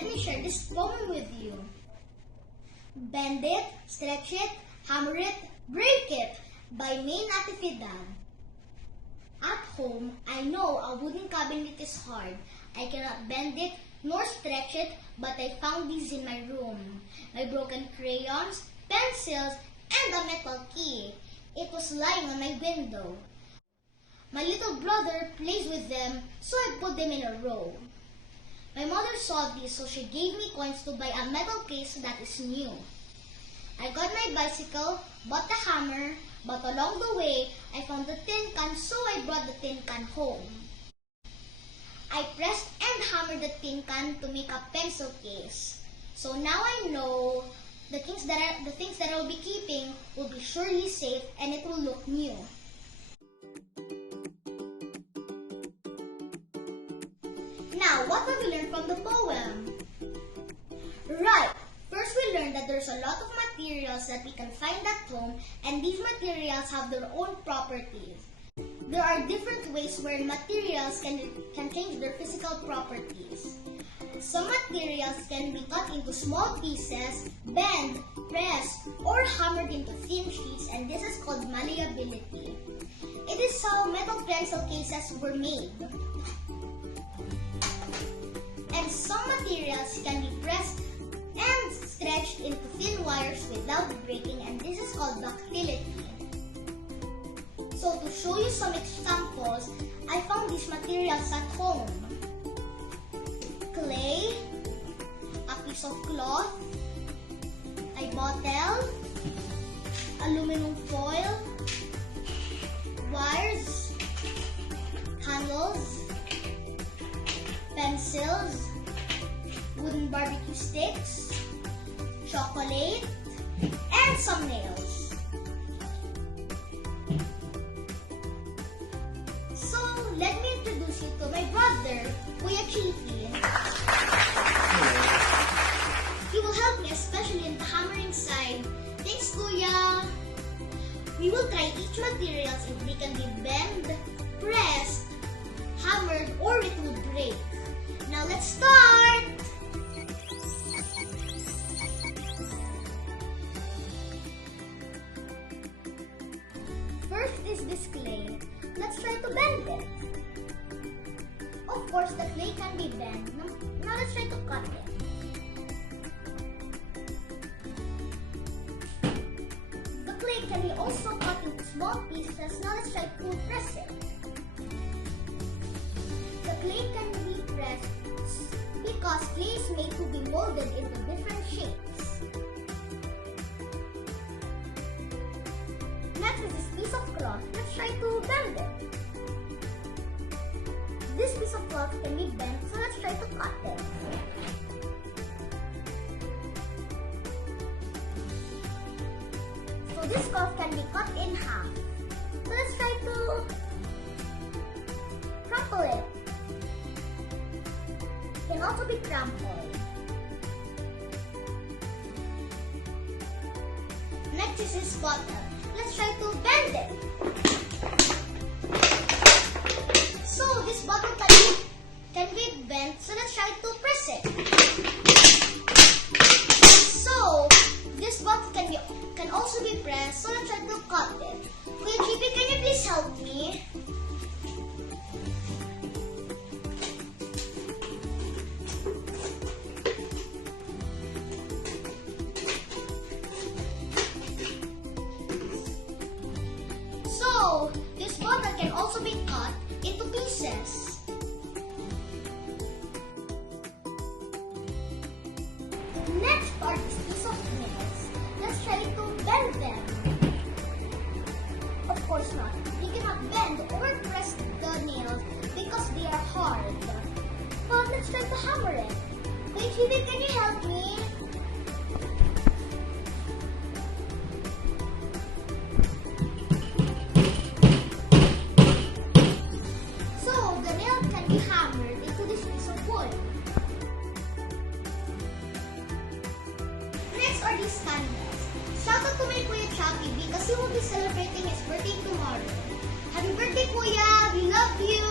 let me share this poem with you. Bend it, stretch it, hammer it, break it, by May Natividad. At home, I know a wooden cabinet is hard. I cannot bend it nor stretch it, but I found these in my room. My broken crayons, pencils, and a metal key. It was lying on my window. My little brother plays with them, so I put them in a row. My mother saw this, so she gave me coins to buy a metal case that is new. I got my bicycle, bought the hammer, but along the way, I found the tin can, so I brought the tin can home. I pressed and hammered the tin can to make a pencil case. So now I know the things that I'll be keeping will be surely safe and it will look new. Now, what have we learned from the poem? Right! First, we learned that there's a lot of materials that we can find at home, and these materials have their own properties. There are different ways where materials can change their physical properties. Some materials can be cut into small pieces, bent, pressed, or hammered into thin sheets, and this is called malleability. It is how metal pencil cases were made. And some materials can be pressed and stretched into thin wires without breaking, and this is called ductility. So to show you some examples, I found these materials at home. Clay, a piece of cloth, a bottle, aluminum foil, wires, handles, pencils, wooden barbecue sticks, chocolate, and some nails. So, let me introduce you to my brother, Kuya Chifi. He will help me especially in the hammering side. Thanks, Kuya! We will try each materials if they can be bent, pressed, hammered, or it will break. Now let's start! First is this clay. Let's try to bend it. Of course, the clay can be bent. Now let's try to cut it. The clay can be also cut into small pieces. Now let's try to press it. The clay can be pressed because clay is made to be molded into different shapes. Next is this piece of cloth. Let's try to bend it. This piece of cloth can be bent, so let's try to cut it. So this cloth can be cut in half. So let's try to crumple it. It can also be crumpled. Next is this bottle. Let's try to bend it. So this bottle can be bent, so let's try to press it. So this bottle can also be pressed, so let's try to cut it. Kuya Chibi, can you please help me? So this bottle can also be cut into pieces. Next are these piece of nails. Let's try to bend them. Of course not. We cannot bend or press the nails because they are hard. But let's try to hammer it. Wait, Chibi, can you help me? Are these candles. Shout out to my Kuya Chappy because he will be celebrating his birthday tomorrow. Happy birthday, Kuya! We love you!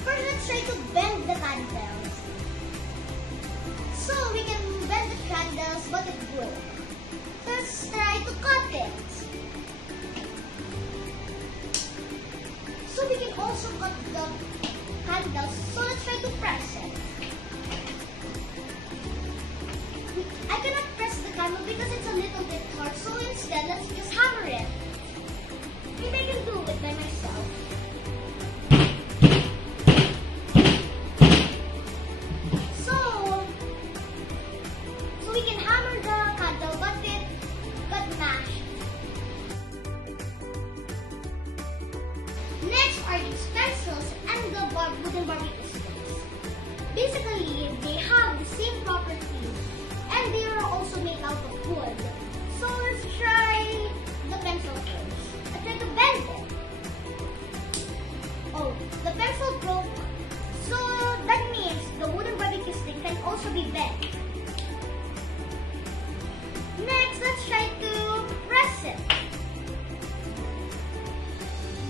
First, let's try to bend the candles. So we can bend the candles, but it broke. Let's try to cut it. So we can also cut the candles. So let's try to press it. I cannot press the candle because it's a little bit hard. So instead, let's just hammer it. Maybe I can do it by myself. So we can hammer the candle, but it got mashed. Next are these pencils and the wooden barbecue sticks. Basically, they have the same properties and they are also made out of wood. So let's try the pencil first. Let's try to bend it. Oh, the pencil broke. So that means the wooden barbecue stick can also be bent. Next, let's try to press it.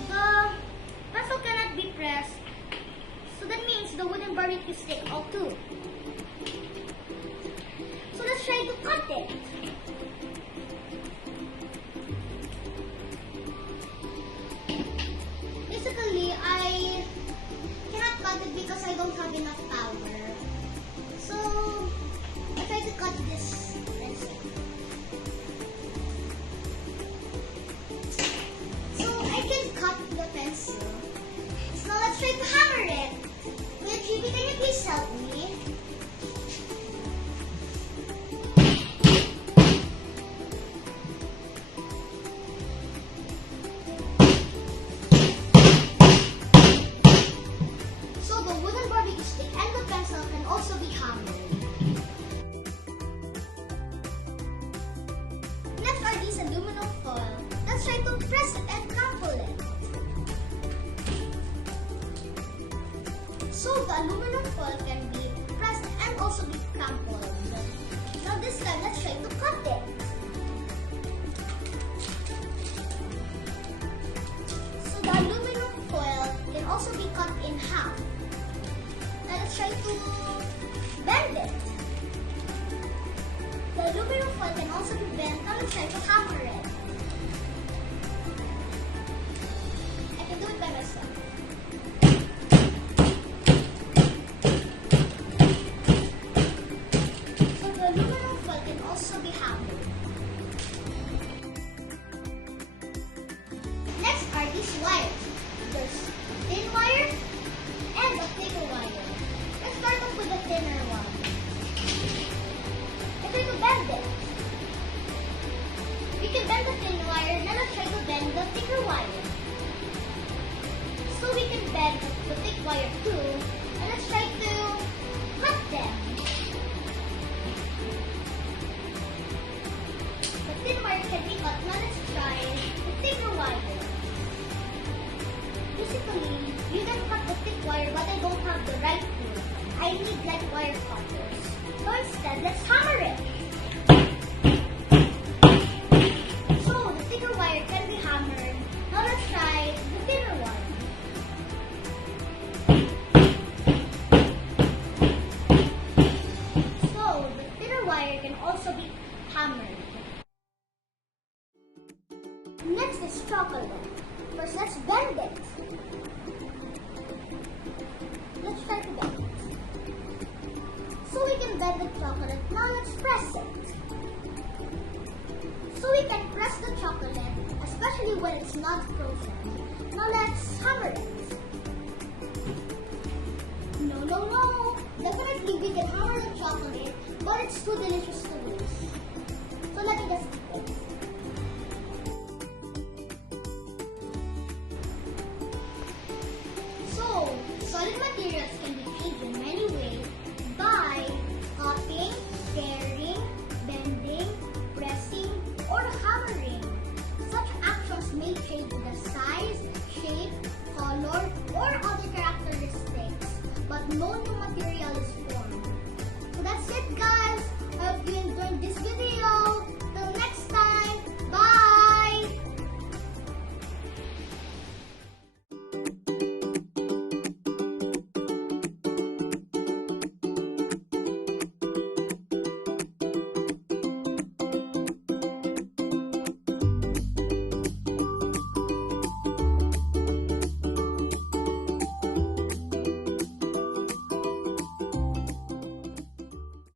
The pencil cannot be pressed. So that means the wooden barbecue stick all too. So let's try to cut it. Basically, I cannot cut it because I don't have enough power. So I try to cut this pencil. So I can cut the pencil. So let's try to hammer it. Chibi, can you please help me? So the wooden barbecue stick and the pencil can also be hammered. Next are these aluminum foil. Let's try to press it and crumple it. So the aluminum foil can be pressed and also be crumpled. Now this time, let's try to cut it. So the aluminum foil can also be cut in half. Now let's try to bend it. The aluminum foil can also be bent. Now let's try to hammer it. I can do it by myself. Also be hammered. Next are these wires. There's thin wire and the thicker wire. Let's start off with the thinner one. Let's try to bend it. We can bend the thin wire, now let's try to bend the thicker wire. So we can bend the thick wire too, and let's try to cut them. Thin wire can be cut. Now let's try the thicker wire. Basically, you can cut the thick wire, but I don't have the right tool. I need light wire cutters. So instead, let's hammer it. So the thicker wire can be hammered. Now let's try the thinner one. So the thinner wire can also be hammered. Next is chocolate. First, let's bend it. Let's try to bend it. So we can bend the chocolate. Now let's press it. So we can press the chocolate, especially when it's not frozen. Now let's hammer it. No. Definitely we can hammer the chocolate, but it's too delicious to lose. So let me just eat it.